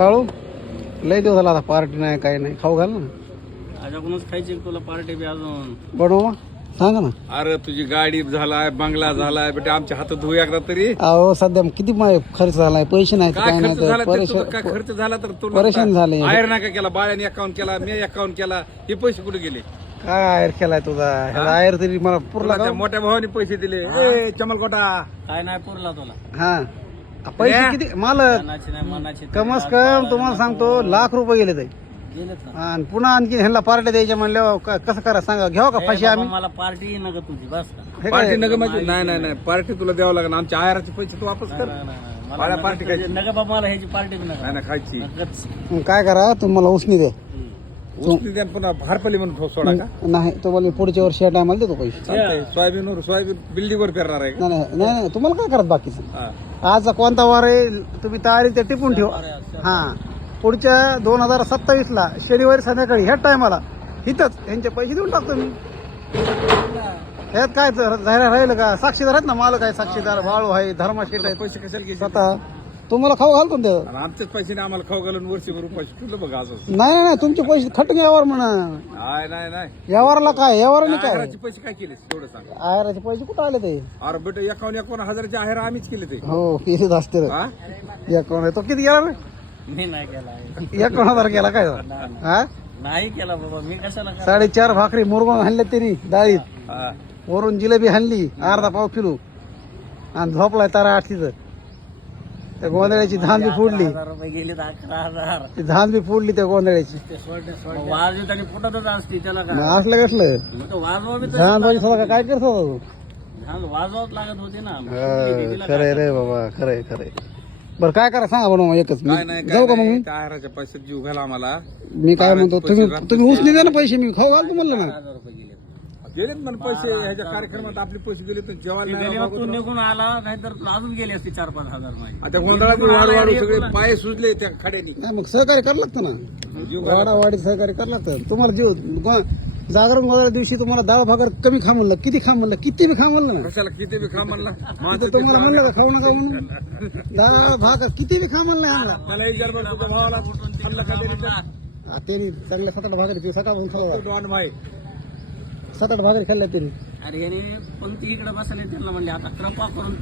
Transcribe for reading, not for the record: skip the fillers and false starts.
काळू लय दिवस झाला आता पार्टी नाही काही नाही खाऊ घाल ना आजूनच खायची तुला पार्टी बी अजून बनव मग सांगा ना. अरे तुझी गाडी झालाय बंगला झालाय बेटा आमच्या हातात धुऊ एकदा तरी. अहो सध्या किती खर्च झालाय पैसे नाही काय काय खर्च झाला नाही ते तुझं काय खर्च झाला तर तू परेशान झाले. आयर नका केला बाळ्याने अकाउंट केला मी अकाउंट केला हे पैसे कुठे गेले. काय आयर केलाय तुझा आयर तरी मला पुरला तुला का? त्या मोठ्या भावाने पैसे दिले ए चमलकोटा. काय नाही पुरला तुला हा पैसे किती मालक मनाची नाही मनाची कमस कम तुम्हाला सांगतो लाख रुपये गेले ते गेलेत ना. आणि पुन्हा आणखी ह्यांना पार्ट्या द्यायच्या म्हणल्यावर कसं करा सांगा घ्याव का ए फाशी बाबा, आम्ही मला पार्टी नका तुझी बस का हे पार्टी काय? नका म्हणजे नाही नाही नाही पार्टी तुला द्यावं लागेल आमच्या आयराचे पैसे तू वापस कर. नाही, नाही, नाही. मला मला नका पार्टी तुझी- खायची. नका बाबा मला ह्याची पार्टी नका नाही ना खायची नकाच. मग काय करा तुम्हाला उसनी दे उचलून द्या पुन्हा हारपली म्हणून सोडा का नाही तुम्हाला पुढच्या वर्षी या टायमाला देतो पैसे. चालतंय सोयाबीन बिल्डिंगवर फिरणार आहे का? नाही नाही नाही नाही, तुम्हाला काय करत बाकीचं हा. आजचा कोणता वार आहे तुम्ही तारीख ते टिपून ठेवा. हा पुढच्या 2027 ला शनिवारी संध्याकाळी ह्याच टायमाला इथंच यांचे पैसे देऊन टाकतो मी. ह्यात काय राहिलं का साक्षीदार आहेत ना मालक आहे साक्षीदार बाळू आहे धर्माशेठ आहेत पैसे कशाला घ्यायचे स्वतः तुम्हाला खाऊ घालतो ना त्याचं. आणि आमचेच पैसे नाही आम्हाला खाऊ घालून वर्षभर उपाशी तुला बघा असं. नाही नाही नाही तुमचे पैसे खटून यावर म्हणा नाही नाही नाही यावरला काय यावरने काय आहाराचे पैसे काय केले तेवढं सांग. आयराचे पैसे कुठं आले ते अरे बेटा 51,000चे आहेर आम्हीच केले ते. हो केले असते हा? या कोण आहे तो किती गेला रे मी नाही केला 1,000 गेला काय हा नाही केला बाबा मी कशाला करा? 4.5 भाकरी मुरगून हाणले तरी डाळीत हा. वरून जिलेबी हाणली अर्धा पाव किलो आणि झोपलाय तारा 8 त्या गोंधळ्याची धान बी फोडली 11,000 रुपये गेले 11,000 ती धान बी फोडली त्या गोंधळ्याची वाजवी त्याने फुटतच असते त्याला काय मग असलं कसलं मग तो वाजवा बी धान भाजी सगळं काय करत होता धान वाजवाच लागत होते ना तू खरंय रे बाबा खरंय खरंय बरं काय करा सांगा बनव एकच काय नाही जाऊ का काय मग नाही मी त्या आहेराच्या पैशात जीव घाला आम्हाला. मी काय म्हणतो तुम्ही उसने द्या ना पैसे मी खाऊ घालतो म्हणलं ना 11,000 रुपये गेले गेलेत पण पैसे ह्याच्या कार्यक्रमात आपले पैसे गेले तर जेवायला नाही गेल्यावर तू बाबा. निघून आला नाहीतर तुला अजून गेले असते 4-5 हजार माझे आता गोंधळात वाढू वाढू सगळे पाय सुजले त्या खड्यानी. नाही मग सहकार्य करावं लागतं ना जीव घाला. वाडावाडीत सहकार्य करावं लागतं तुम्हाला जीव जागरण गोळ्या दिवशी तुम्हाला डाळ भाकर कमी खा म्हणलं किती खा म्हणलं किती बी खा म्हणलं ना कशाला किती बी खा म्हणला तिथं माझं तुम्हाला म्हणलं का खाऊ नका म्हणून डाळ भाकर किती बी खा म्हणलं ह्यांना. मला विचार बघ तुझ्या भावाला आणलं का तरी तर? त्यांनी चांगल्या 7-8 भाकरी सकाळपासून खावा तू डॉन भाई 7-8 भाकरी खाल्ल्या त्यांनी अरे याने कोणती इकडे बसले त्यांना म्हणले आता कृपा करून